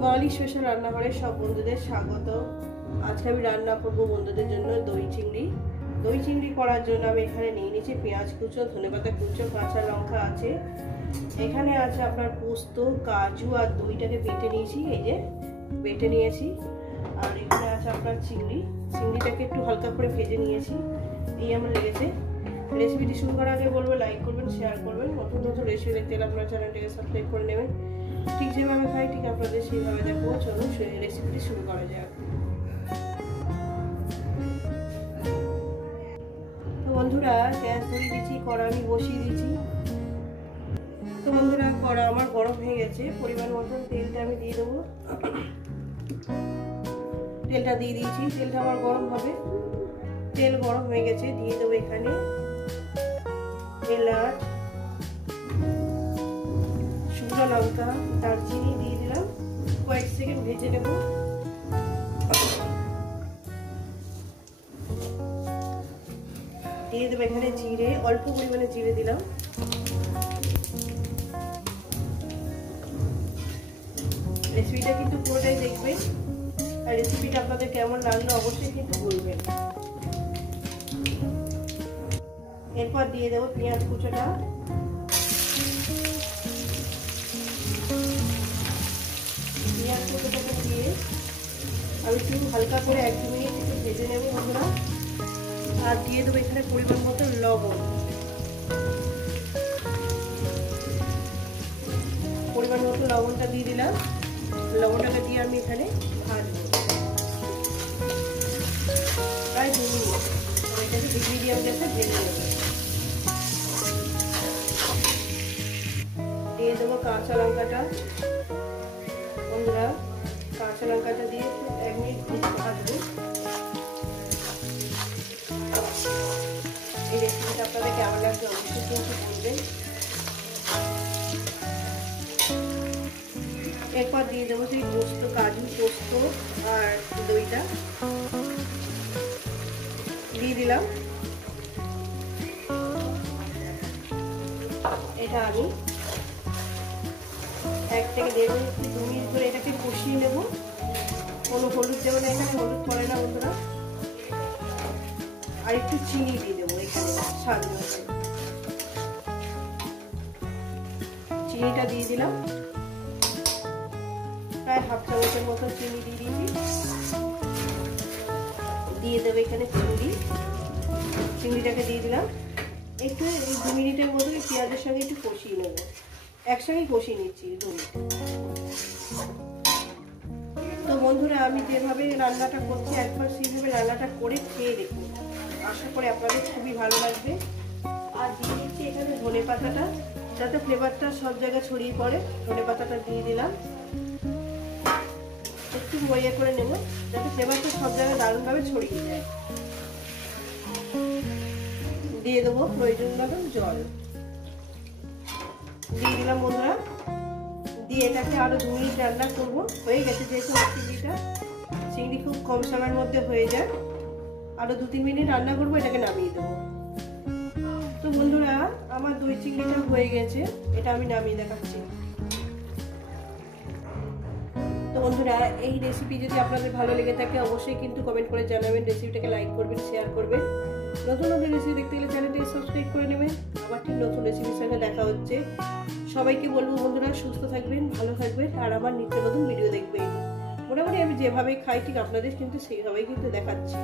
বাঙালি special রান্নাঘরে সব বন্ধুদের স্বাগত। আজকে আমি রান্না করব বন্ধুদের জন্য দই চিংড়ি। দই চিংড়ি করার জন্য আমি এখানে নিয়ে নিয়েছি পেঁয়াজ কুচো, ধনেপাতা কুচো, কাঁচা লঙ্কা আছে, এখানে আছে আপনার পোস্ত, কাজু আর দইটাকে বেটে নিয়েছি, এই যে বেটে নিয়েছি। আর এখানে আছে আপনার চিংড়িটাকে একটু হালকা করে ভেজে নিয়েছি, এই আমার লেগেছে। রেসিপিটি শুরু করার আগে বলবো লাইক করবেন, শেয়ার করবেন, নতুন নতুন রেসিপি দেখতে হলে আপনার চ্যানেলটিকে সাবস্ক্রাইব করে নেবেন। ঠিক যেভাবে খাই ঠিক আপনাদের সেইভাবে দেখবো। চলুন রেসিপিটি শুরু করা যাক। তো বন্ধুরা গ্যাস ধরিয়ে দিয়েছি, কড়া আমি বসিয়ে দিয়েছি। তো বন্ধুরা কড়া আমার গরম হয়ে গেছে, পরিমাণ মতন তেলটা আমি দিয়ে দেবো। তেলটা দিয়ে দিয়েছি, তেলটা আমার গরম হবে। তেল গরম হয়ে গেছে, দিয়ে দেবো এখানে এলাচ, শুকনো লঙ্কা, দারচিনি দিয়ে দিলাম, কয়েক সেকেন্ড ভেজে নেব। দিয়ে দেবো এখানে জিরে, অল্প পরিমাণে জিরে দিলাম। রেসিপিটা কিন্তু পুরোটাই দেখবেন, আর রেসিপিটা আপনাদের কেমন লাগলো অবশ্যই কিন্তু বলবেন। এরপর দিয়ে দেবো পেঁয়াজ কুচোটা, পেঁয়াজ কুচোটাকে দিয়ে আমি একটু হালকা করে 1-2 মিনিট একটু ভেজে নেব বন্ধুরা। আর দিয়ে দেবো এখানে পরিমাণ মতো লবণ, পরিমাণ মতো লবণটা দিয়ে দিলাম। লবণটাকে দিয়ে আমি এখানে ভাজবো প্রায় 2 মিনিট, এটাকে মিডিয়াম গ্যাসে ভেজে নেব। দিয়ে দেবো কাঁচা লঙ্কাটা বন্ধুরা, কাঁচা লঙ্কাটা দিয়ে 1 মিনিট ভাজবো। এই রেসিপিটা আপনাদের কেমন লাগছে অবশ্যই কিন্তু বলবেন। এরপর দিয়ে দেবো সেই পোস্ত, কাজু, পোস্ত আর দইটা দিয়ে দিলাম। এটা আমি 1 থেকে 1.5-2 মিনিট ধরে এটাকে কষিয়ে নেব। কোনো হলুদ দেবো না, এখানে হলুদ পড়ে না বন্ধুরা। আর একটু চিনি দিয়ে দেবো এখানে স্বাদ মতো, চিনিটা দিয়ে দিলাম, প্রায় 1/2 চামচের মতো চিনি দিয়ে দিয়েছি। দিয়ে দেবো এখানে চিংড়িটাকে দিয়ে দিলাম। একটু এই 2 মিনিটের মতো পেঁয়াজের সঙ্গে একটু কষিয়ে নেব, একসঙ্গেই কষিয়ে নিচ্ছি 2 মিনিট। তো বন্ধুরা আমি যেভাবে রান্নাটা করছি একবার সেইভাবে রান্নাটা করে খেয়ে দেখুন, আশা করি আপনাদের খুবই ভালো লাগবে। আর দিয়ে দিচ্ছি এখানে ধনে পাতাটা, যাতে ফ্লেভারটা সব জায়গায় ছড়িয়ে পড়ে। ধনে পাতাটা দিয়ে দিলাম, একটু মরিয়া করে নেব যাতে ফ্লেভারটা সব জায়গায় দারুণভাবে ছড়িয়ে যায়। দিয়ে দেবো প্রয়োজন মতো জল দিয়ে দিলাম বন্ধুরা। দিয়ে এটাকে আরো 2 মিনিট রান্না করবো। হয়ে গেছে যেহেতু চিংড়ি খুব কম সময়ের মধ্যে হয়ে যায়, আরো 2-3 মিনিট রান্না করবো, এটাকে নামিয়ে দেবো। তো বন্ধুরা আমার দই চিংড়িটা হয়ে গেছে, এটা আমি নামিয়ে দেখাচ্ছি। তো বন্ধুরা এই রেসিপি যদি আপনাদের ভালো লেগে থাকে অবশ্যই কিন্তু কমেন্ট করে জানাবেন, রেসিপিটাকে লাইক করবেন, শেয়ার করবেন। নতুন নতুন রেসিপি দেখতে গেলে চ্যানেলটি সাবস্ক্রাইব করে নেবেন। আবার ঠিক নতুন রেসিপির সঙ্গে দেখা হচ্ছে। সবাইকে বলবো বন্ধুরা সুস্থ থাকবেন, ভালো থাকবেন, আর আমার নিত্য নতুন ভিডিও দেখবেন। মোটামুটি আমি যেভাবে খাই ঠিক আপনাদের কিন্তু সেইভাবেই কিন্তু দেখাচ্ছি।